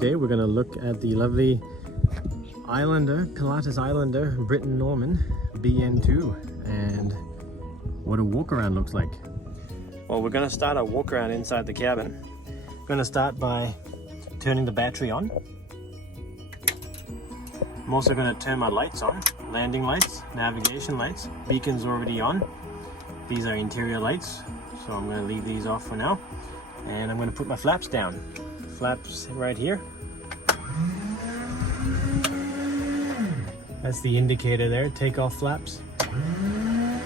today we're going to look at the lovely Islander, Pilatus Islander, Britten Norman BN2 and what a walk around looks like. Well, we're going to start our walk around inside the cabin. We're going to start by turning the battery on. I'm also going to turn my lights on, landing lights, navigation lights, beacon's already on. These are interior lights, so I'm going to leave these off for now. And I'm going to put my flaps down. Flaps right here. That's the indicator there, takeoff flaps. And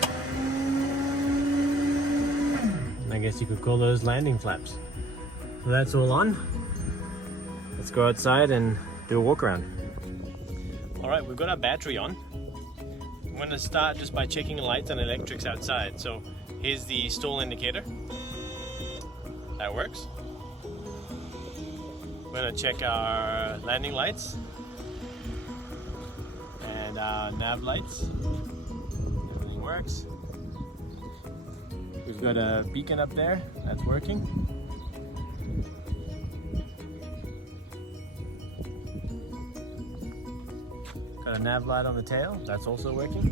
I guess you could call those landing flaps. So that's all on. Let's go outside and do a walk around. All right, we've got our battery on. I'm going to start just by checking the lights and electrics outside. So here's the stall indicator. That works. We're going to check our landing lights and our nav lights. Everything works. We've got a beacon up there that's working. Got a nav light on the tail, that's also working.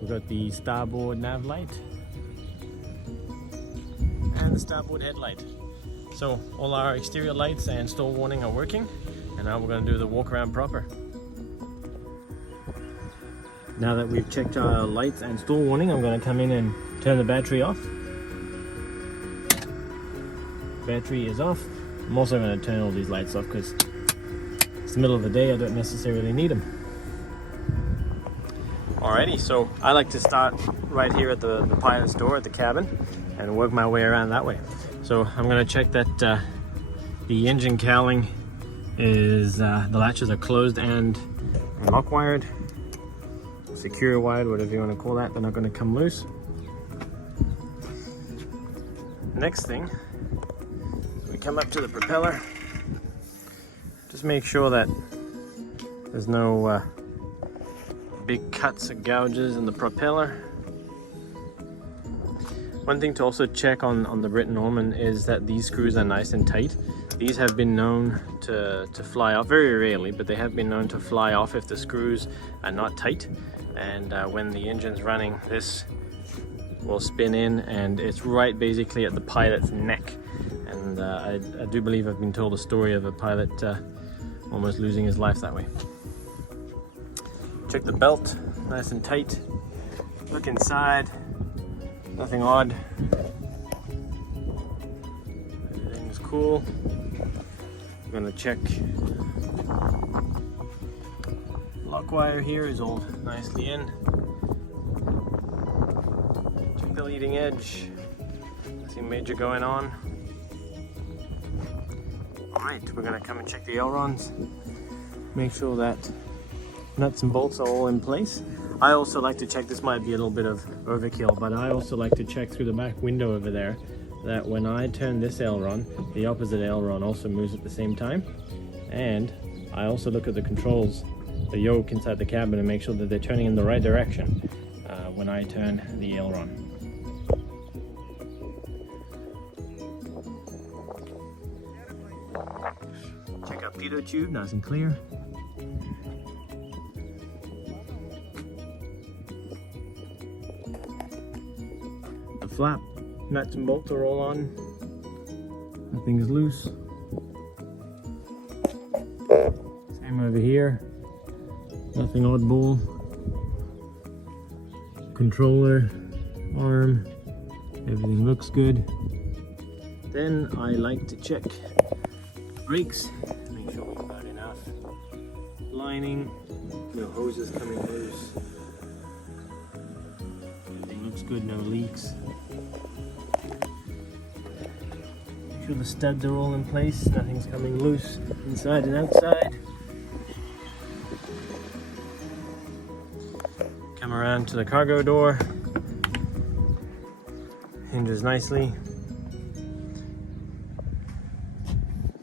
We've got the starboard nav light and the starboard headlight. So all our exterior lights and stall warning are working, and now we're going to do the walk around proper. Now that we've checked our lights and stall warning, I'm going to come in and turn the battery off. Battery is off. I'm also going to turn all these lights off because it's the middle of the day, I don't necessarily need them. Alrighty, so I like to start right here at the pilot's door at the cabin and work my way around that way. So I'm going to check that the engine cowling is, the latches are closed and lock wired, secure wired, whatever you want to call that. They're not going to come loose. Next thing, we come up to the propeller. Just make sure that there's no big cuts or gouges in the propeller. One thing to also check on the Britten Norman is that these screws are nice and tight. These have been known to fly off, very rarely, but they have been known to fly off if the screws are not tight. And when the engine's running, this will spin in, and it's right basically at the pilot's neck. And I do believe I've been told a story of a pilot almost losing his life that way. Check the belt, nice and tight. Look inside, nothing odd. Everything's cool. I'm gonna check. Lock wire here is all nicely in. Check the leading edge. Nothing major going on. Alright, we're gonna come and check the ailerons. Make sure that nuts and bolts are all in place. I also like to check, this might be a little bit of overkill, but I also like to check through the back window over there that when I turn this aileron, the opposite aileron also moves at the same time. And I also look at the controls, the yoke inside the cabin, and make sure that they're turning in the right direction when I turn the aileron. Check out pitot tube, nice and clear. The flap, nuts and bolts are all on. Nothing is loose. Same over here. Nothing oddball. Controller, arm, everything looks good. Then I like to check brakes, make sure we've got enough lining, no hoses coming loose. Everything looks good, no leaks. Make sure the studs are all in place, nothing's coming loose inside and outside. Come around to the cargo door. Hinges nicely.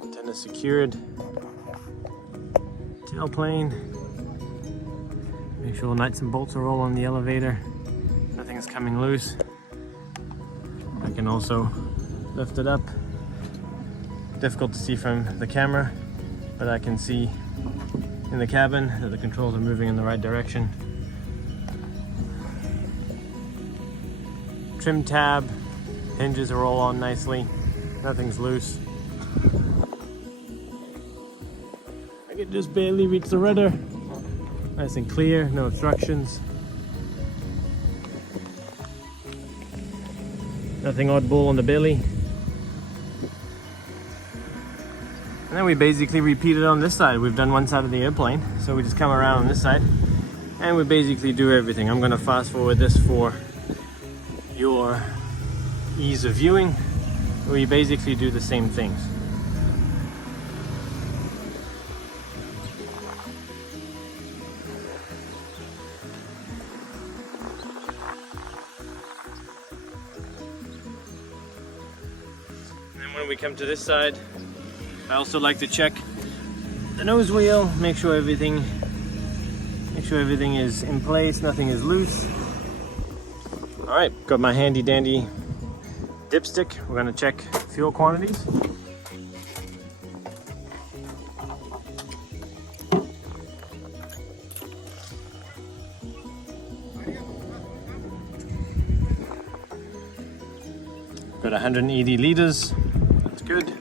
Antenna secured. Tailplane. Make sure nuts and bolts are all on the elevator. Nothing's coming loose. can also lift it up. Difficult to see from the camera, but I can see in the cabin that the controls are moving in the right direction. Trim tab, hinges are all on nicely, nothing's loose. I can just barely reach the rudder. Nice and clear, no obstructions. Nothing oddball on the belly. And then we basically repeat it on this side. We've done one side of the airplane, so we just come around on this side and we basically do everything. I'm gonna fast forward this for your ease of viewing. We basically do the same things. And then when we come to this side, I also like to check the nose wheel, make sure everything is in place, nothing is loose. All right, got my handy dandy dipstick. We're gonna check fuel quantities. Got 180 liters, that's good.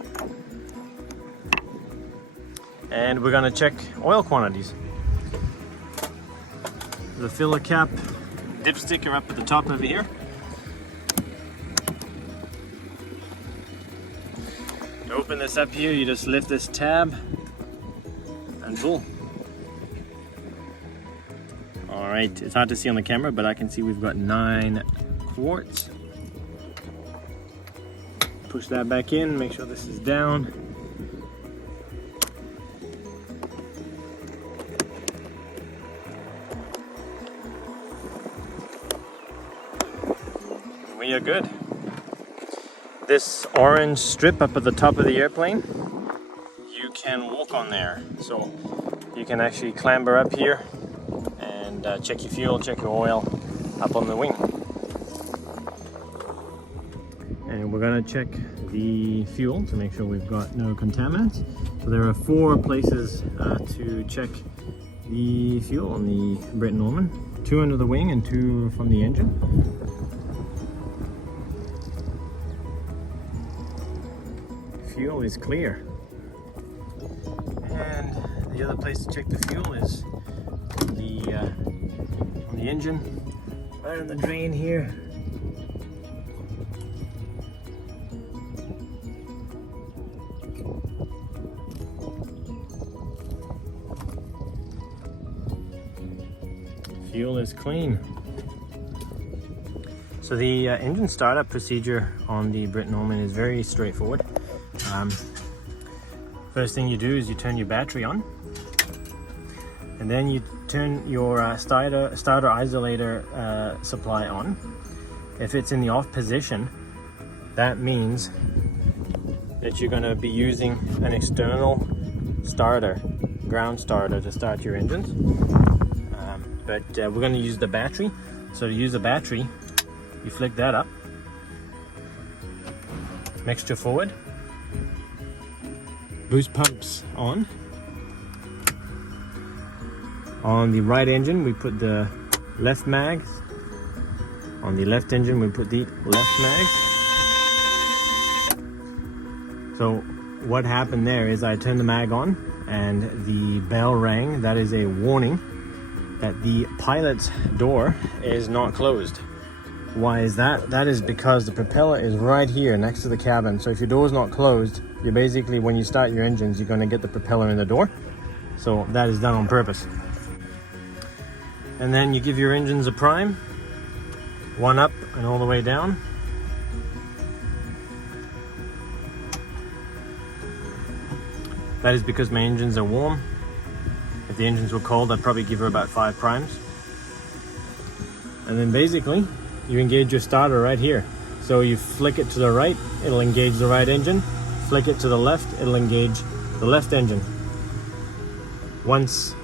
And we're gonna check oil quantities. The filler cap dipstick are up at the top over here. To open this up here, you just lift this tab and pull. All right, it's hard to see on the camera, but I can see we've got 9 quarts. Push that back in, make sure this is down. We are good. This orange strip up at the top of the airplane, you can walk on there. So you can actually clamber up here and check your fuel, check your oil up on the wing. And we're gonna check the fuel to make sure we've got no contaminants. So there are 4 places to check the fuel on the Britten Norman. 2 under the wing and 2 from the engine. Fuel is clear. And the other place to check the fuel is on the engine, right on the drain here. Fuel is clean. So the engine startup procedure on the Britten Norman is very straightforward. First thing you do is you turn your battery on, and then you turn your starter isolator supply on. If it's in the off position, that means that you're going to be using an external starter, ground starter, to start your engines. But we're going to use the battery. So to use the battery, you flick that up, mixture forward, boost pumps on. On the right engine, we put the left mags. On the left engine, we put the left mags. So what happened there is I turned the mag on and the bell rang. That is a warning that the pilot's door is not closed. Why is that? That is because the propeller is right here next to the cabin. So if your door is not closed, you're basically, when you start your engines, you're going to get the propeller in the door. So that is done on purpose. And then you give your engines a prime, 1 up and all the way down. That is because my engines are warm. If the engines were cold, I'd probably give her about 5 primes. And then basically, you engage your starter right here. So you flick it to the right, it'll engage the right engine. Flick it to the left, it'll engage the left engine. Once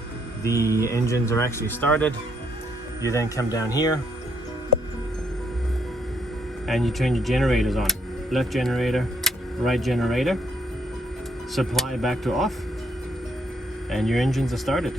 the engines are actually started, you then come down here and you turn your generators on. Left generator, right generator, supply back to off, and your engines are started.